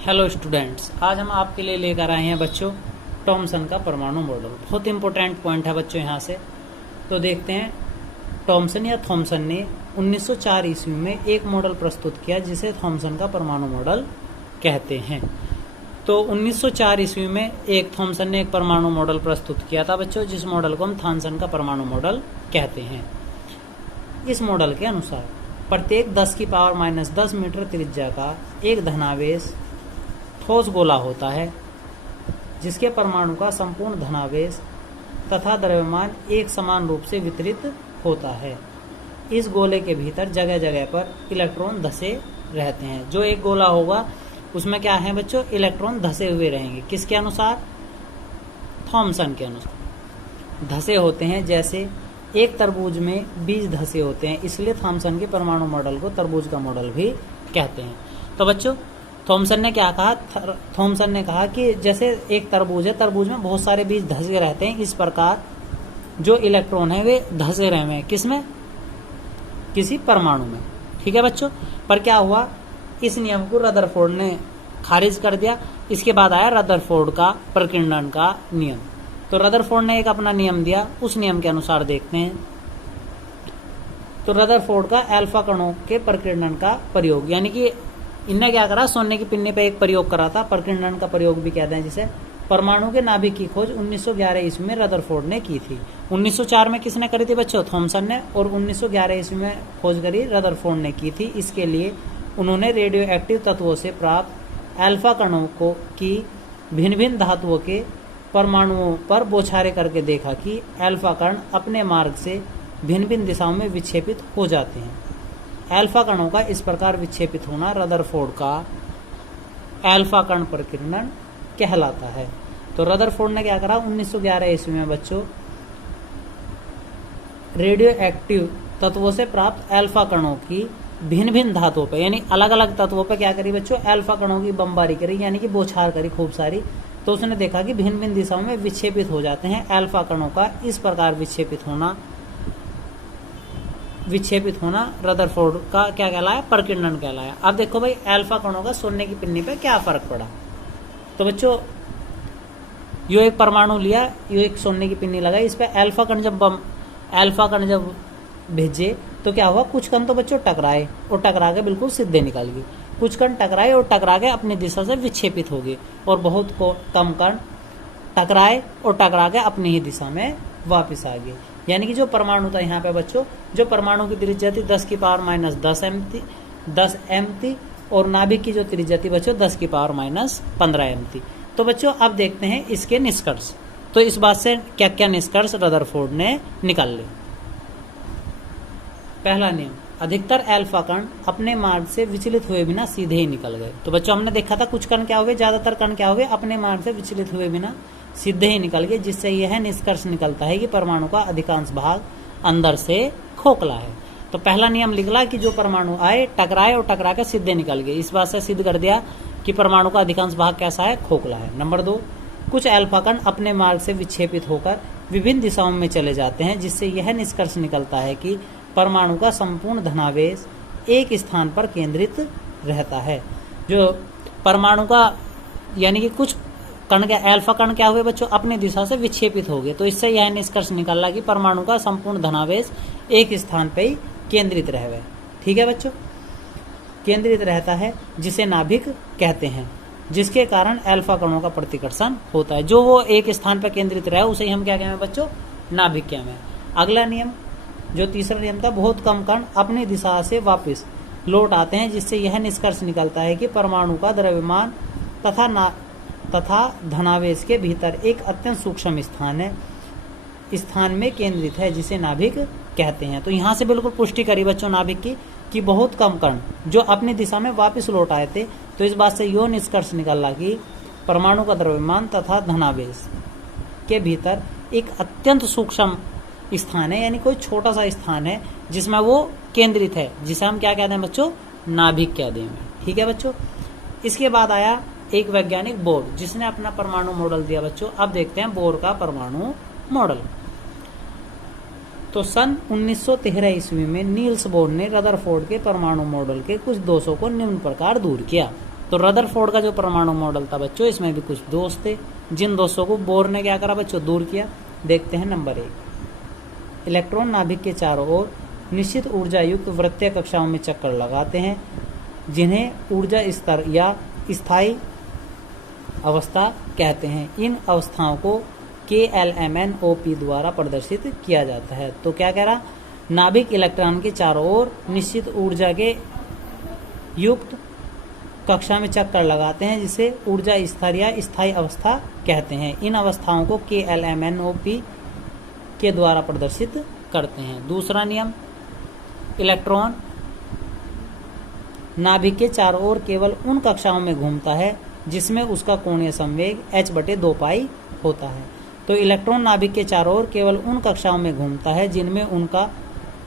Hello students, आज हम आपके लिए लेकर आए हैं बच्चों टॉमसन का परमाणु मॉडल। बहुत इंपॉर्टेंट पॉइंट है बच्चों यहाँ से। तो देखते हैं, टॉमसन या थॉमसन ने 1904 ईस्वी में एक मॉडल प्रस्तुत किया जिसे थॉमसन का परमाणु मॉडल कहते हैं। तो 1904 ईस्वी में थॉमसन ने एक परमाणु मॉडल प्रस्तुत किया था बच्चों, जिस मॉडल को हम थॉमसन का परमाणु मॉडल कहते हैं। इस मॉडल के अनुसार प्रत्येक 10⁻⁻10 मीटर त्रिज्या का एक धनावेश ठोस गोला होता है जिसके परमाणु का संपूर्ण धनावेश तथा द्रव्यमान एक समान रूप से वितरित होता है। इस गोले के भीतर जगह जगह पर इलेक्ट्रॉन धसे रहते हैं। जो एक गोला होगा उसमें क्या है बच्चों, इलेक्ट्रॉन धसे हुए रहेंगे। किसके अनुसार? थॉमसन के अनुसार धसे होते हैं। जैसे एक तरबूज में 20 धसे होते हैं, इसलिए थॉमसन के परमाणु मॉडल को तरबूज का मॉडल भी कहते हैं। तो बच्चों, थॉमसन ने क्या कहा? थॉमसन ने कहा कि जैसे एक तरबूज है, तरबूज में बहुत सारे बीज धसे रहते हैं, इस प्रकार जो इलेक्ट्रॉन है वे धसे रहे हैं। किसमें? किसी परमाणु में। ठीक है बच्चों। पर क्या हुआ, इस नियम को रदरफोर्ड ने खारिज कर दिया। इसके बाद आया रदरफोर्ड का प्रकीर्णन का नियम। तो रदरफोर्ड ने एक अपना नियम दिया, उस नियम के अनुसार देखते हैं। तो रदरफोर्ड का अल्फा कणों के प्रकीर्णन का प्रयोग, यानी कि इनने क्या करा, सोने की पिन्नी पे एक प्रयोग करा था, प्रकीर्णन का प्रयोग भी कहते हैं जिसे। परमाणु के नाभिक की खोज 1911 ईस्वी में रदरफोर्ड ने की थी। 1904 में किसने करी थी बच्चों? थॉमसन ने। और 1911 ईस्वी में खोज करी रदरफोर्ड ने की थी। इसके लिए उन्होंने रेडियो एक्टिव तत्वों से प्राप्त अल्फा कणों को की भिन्न भिन्न धातुओं के परमाणुओं पर बौछारें करके देखा कि अल्फा कण अपने मार्ग से भिन्न भिन्न दिशाओं में विक्षेपित हो जाते हैं। अल्फा कणों का इस प्रकार विक्षेपित होना रदरफोर्ड का अल्फा कण प्रकीर्णन कहलाता है। तो रदरफोर्ड ने क्या करा, 1911 ईस्वी में बच्चों रेडियो एक्टिव तत्वों से प्राप्त अल्फा कणों की भिन्न भिन्न धातुओं पर, यानी अलग अलग तत्वों पर क्या करी बच्चों, अल्फा कणों की बमबारी करी, यानी कि बौछार करी खूब सारी। तो उसने देखा कि भिन्न भिन्न दिशाओं में विक्षेपित हो जाते हैं। अल्फा कणों का इस प्रकार विक्षेपित होना रदरफोर्ड का क्या कहलाया? प्रकीर्णन कहलाया। अब देखो भाई, अल्फा कणों का सोने की पिन्नी पे क्या फर्क पड़ा। तो बच्चों, यो एक परमाणु लिया, यो एक सोने की पिन्नी लगाई, इस पे अल्फा कण जब भेजे तो क्या हुआ, कुछ कण तो बच्चों टकराए और टकरा के बिल्कुल सीधे निकल गए, कुछ कण टकराए और टकरा के अपनी दिशा से विक्षेपित हो गए, और बहुत कम कण टकराए और टकरा के अपनी ही दिशा में वापिस आ गए। यानी कि जो परमाणु था यहाँ पे बच्चों, जो परमाणु की त्रिज्या थी 10⁻⁻10 एम थी, और नाभिक की जो त्रिज्या थी बच्चों 10⁻⁻15 एम थी। तो बच्चों अब देखते हैं इसके निष्कर्ष। तो इस बात से क्या क्या निष्कर्ष रदरफोर्ड ने निकाल लिए। पहला नियम, अधिकतर अल्फा कण अपने मार्ग से विचलित हुए बिना सीधे ही निकल गए। तो बच्चों हमने देखा था कुछ कण क्या हो गए, ज्यादातर कण क्या हो गए, अपने मार्ग से विचलित हुए बिना सीधे ही निकल गए, जिससे यह निष्कर्ष निकलता है कि परमाणु का अधिकांश भाग अंदर से खोखला है। तो पहला नियम निकला कि जो परमाणु आए, टकराए और टकरा के सीधे निकल गए। इस बात से सिद्ध कर दिया कि परमाणु का अधिकांश भाग कैसा है, खोखला है। नंबर 2, कुछ अल्फा कण अपने मार्ग से विक्षेपित होकर विभिन्न दिशाओं में चले जाते हैं, जिससे यह निष्कर्ष निकलता है कि परमाणु का संपूर्ण धनावेश एक स्थान पर केंद्रित रहता है। जो परमाणु का, यानी कि कुछ कण के अल्फा कण क्या हुए बच्चों, अपनी दिशा से विक्षेपित हो गए। तो इससे यह निष्कर्ष निकला कि परमाणु का संपूर्ण धनावेश एक स्थान पर ही केंद्रित रह गए। ठीक है बच्चों, केंद्रित रहता है, जिसे नाभिक कहते हैं, जिसके कारण अल्फा कणों का प्रतिकर्षण होता है। जो वो एक स्थान पर केंद्रित रहे उसे हम क्या कहें बच्चों, नाभिक कहें। अगला नियम, जो तीसरा नियम था, बहुत कम कण अपनी दिशा से वापस लौट आते हैं, जिससे यह निष्कर्ष निकलता है कि परमाणु का द्रव्यमान तथा धनावेश के भीतर एक अत्यंत सूक्ष्म स्थान में केंद्रित है, जिसे नाभिक कहते हैं। तो यहाँ से बिल्कुल पुष्टि करी बच्चों नाभिक की कि बहुत कम कण जो अपनी दिशा में वापस लौट आए थे। तो इस बात से यो निष्कर्ष निकला कि परमाणु का द्रव्यमान तथा धनावेश के भीतर एक अत्यंत सूक्ष्म स्थान है, यानी कोई छोटा सा स्थान है जिसमें वो केंद्रित है, जिसे हम क्या कहते हैं बच्चों, नाभिक कहते हैं। ठीक है बच्चों। इसके बाद आया एक वैज्ञानिक बोर, जिसने अपना परमाणु मॉडल दिया बच्चों। अब देखते हैं बोर का परमाणु मॉडल। तो सन 1913 ईस्वी में नील्स बोर ने रदरफोर्ड के परमाणु मॉडल के कुछ दोषों को निम्न प्रकार दूर किया। तो रदरफोर्ड का जो परमाणु मॉडल था बच्चों, इसमें भी कुछ दोष थे, जिन दोषों को बोर ने क्या करा बच्चों, दूर किया। देखते हैं नंबर 1, इलेक्ट्रॉन नाभिक के चारों ओर निश्चित ऊर्जा युक्त वृत्तीय कक्षाओं में चक्कर लगाते हैं, जिन्हें ऊर्जा स्तर या स्थायी अवस्था कहते हैं। इन अवस्थाओं को KLMNOP द्वारा प्रदर्शित किया जाता है। तो क्या कह रहा, नाभिक इलेक्ट्रॉन के चारों ओर निश्चित ऊर्जा के युक्त कक्षा में चक्कर लगाते हैं, जिसे ऊर्जा स्तर या स्थायी अवस्था कहते हैं। इन अवस्थाओं को KLMNOP के द्वारा प्रदर्शित करते हैं। दूसरा नियम, इलेक्ट्रॉन नाभिक के चारों ओर केवल उन कक्षाओं में घूमता है जिसमें उसका कोणीय संवेग h/2π होता है। तो इलेक्ट्रॉन नाभिक के चारों ओर केवल उन कक्षाओं में घूमता है जिनमें उनका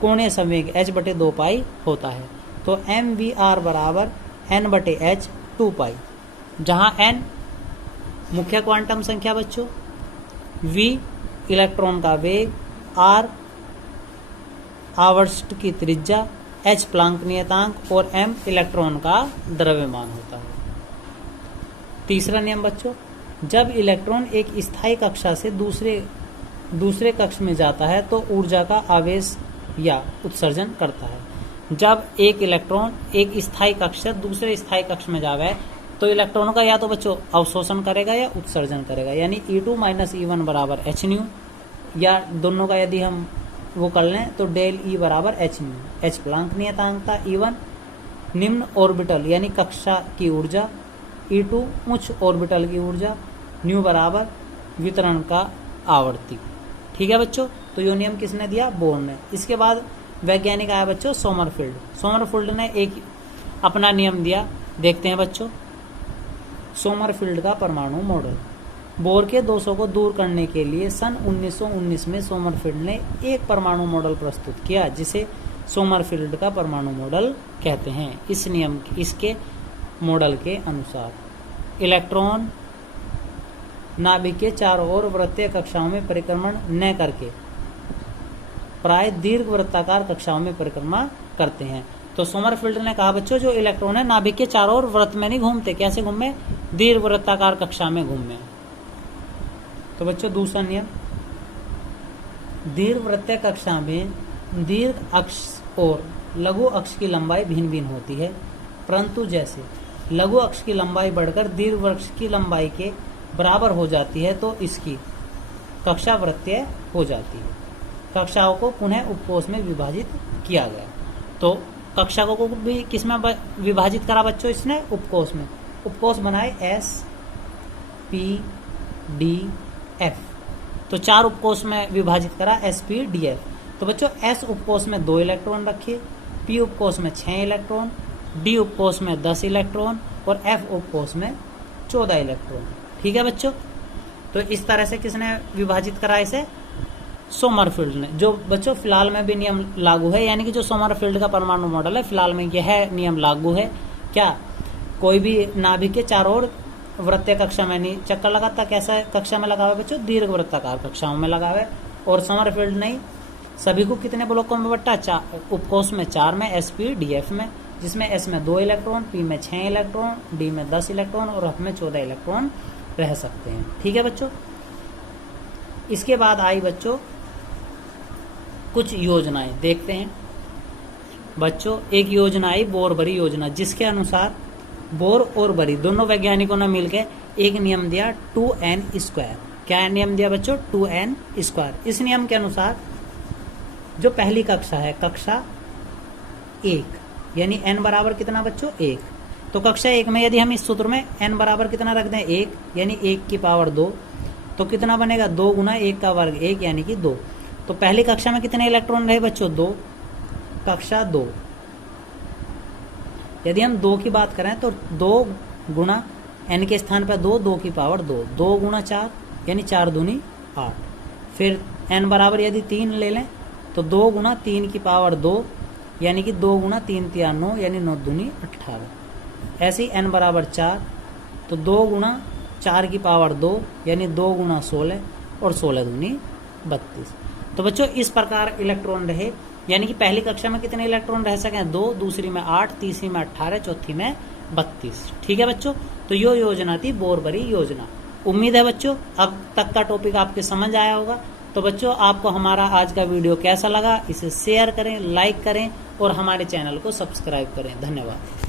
कोणीय संवेग h/2π होता है। तो mvr बराबर n/h 2π, जहां n मुख्य क्वांटम संख्या बच्चों, v इलेक्ट्रॉन का वेग, r आवर्त की त्रिज्या, h प्लांक नियतांक और m इलेक्ट्रॉन का द्रव्यमान होता है। तीसरा नियम बच्चों, जब इलेक्ट्रॉन एक स्थायी कक्षा से दूसरे कक्ष में जाता है तो ऊर्जा का आवेश या उत्सर्जन करता है। जब एक इलेक्ट्रॉन एक स्थायी कक्ष से दूसरे स्थायी कक्ष में जावे तो इलेक्ट्रॉनों का या तो बच्चों अवशोषण करेगा या उत्सर्जन करेगा, यानी E2 - E1 बराबर h न्यू, या दोनों का यदि हम वो कर लें तो डेल E बराबर h न्यू। h प्लांक नियतांक था, E1 निम्न ऑर्बिटल यानी कक्षा की ऊर्जा, E2 उच्च ऑर्बिटल की ऊर्जा, न्यू बराबर वितरण का आवर्ती। ठीक है बच्चों, तो ये नियम किसने दिया, बोर ने। इसके बाद वैज्ञानिक आया बच्चों सोमरफील्ड। सोमरफील्ड ने एक अपना नियम दिया, देखते हैं बच्चों। सोमरफील्ड का परमाणु मॉडल। बोर के दोषों को दूर करने के लिए सन 1919 में सोमरफील्ड ने एक परमाणु मॉडल प्रस्तुत किया, जिसे सोमरफील्ड का परमाणु मॉडल कहते हैं। इसके मॉडल के अनुसार इलेक्ट्रॉन नाभिक के चारों ओर वृत्तीय कक्षाओं में परिक्रमण न करके प्राय दीर्घ वृत्ताकार कक्षाओं में परिक्रमा करते हैं। तो सोमरफील्ड ने कहा बच्चों, जो इलेक्ट्रॉन है नाभिक के चारों ओर वृत्त में नहीं घूमते, कैसे घूमे, दीर्घ वृत्ताकार कक्षा में घूमे। तो बच्चों दूसरा नियम, दीर्घ वृत्तीय कक्षा में दीर्घ अक्ष और लघु अक्ष की लंबाई भिन्न भिन्न होती है, परंतु जैसे लघु अक्ष की लंबाई बढ़कर दीर्घ अक्ष की लंबाई के बराबर हो जाती है तो इसकी कक्षा वृत्तीय हो जाती है। कक्षाओं को पुनः उपकोष में विभाजित किया गया। तो कक्षा को भी किसमें विभाजित करा बच्चों, इसने उपकोष में। उपकोष बनाए S, P, D, F। तो 4 उपकोष में विभाजित करा S, P, D, F। तो बच्चों S उपकोष में 2 इलेक्ट्रॉन रखिए, P उपकोष में 6 इलेक्ट्रॉन, D उपकोष में 10 इलेक्ट्रॉन और F उपकोष में 14 इलेक्ट्रॉन। ठीक है बच्चों, तो इस तरह से किसने विभाजित करा इसे, सोमरफील्ड ने। जो बच्चों फिलहाल में भी नियम लागू है, यानी कि जो सोमरफील्ड का परमाणु मॉडल है फिलहाल में यह नियम लागू है। क्या, कोई भी नाभिक के चारों ओर वृत्तीय कक्षा में नहीं चक्कर लगाता, कैसा कक्षा में लगावे बच्चों, दीर्घ वृत्ताकार कक्षाओं में लगावे। और सोमरफील्ड नहीं, सभी को कितने ब्लॉकों में बट्टा, उपकोष में 4 में, S, P, D, F में, जिसमें S में 2 इलेक्ट्रॉन, P में 6 इलेक्ट्रॉन, D में 10 इलेक्ट्रॉन और F में 14 इलेक्ट्रॉन रह सकते हैं। ठीक है बच्चों, इसके बाद आई बच्चों कुछ योजनाएं, देखते हैं बच्चों। एक योजना आई बोर-बरी योजना, जिसके अनुसार बोर और बरी दोनों वैज्ञानिकों ने मिलकर एक नियम दिया 2n²। क्या नियम दिया बच्चों, 2n²। इस नियम के अनुसार जो पहली कक्षा है, कक्षा 1, यानी n बराबर कितना बच्चों, 1। तो कक्षा 1 में यदि हम इस सूत्र में n बराबर कितना रख दें, 1, यानी 1 की पावर 2, तो कितना बनेगा, 2 गुना 1 का वर्ग 1, यानी कि 2। तो पहली कक्षा में कितने इलेक्ट्रॉन रहे बच्चों, 2। कक्षा 2, यदि हम 2 की बात करें तो 2 गुना n के स्थान पर 2, 2 की पावर 2, 2 गुना 4 यानी 4 दूनी 8। फिर n बराबर यदि 3 ले लें तो 2 गुना 3 की पावर 2, यानी कि 2 गुना 3 × 9 यानी 9 दूनी 18। ऐसे ही n बराबर 4, तो 2 गुना 4 की पावर 2 यानी 2 गुना 16 और 16 दूनी 32। तो बच्चों इस प्रकार इलेक्ट्रॉन रहे, यानी कि पहली कक्षा में कितने इलेक्ट्रॉन रह सकें, 2, दूसरी में 8, तीसरी में 18, चौथी में 32। ठीक है बच्चों, तो यो योजना थी बोरबरी योजना। उम्मीद है बच्चों अब तक का टॉपिक आपके समझ आया होगा। तो बच्चों आपको हमारा आज का वीडियो कैसा लगा, इसे शेयर करें, लाइक करें और हमारे चैनल को सब्सक्राइब करें। धन्यवाद।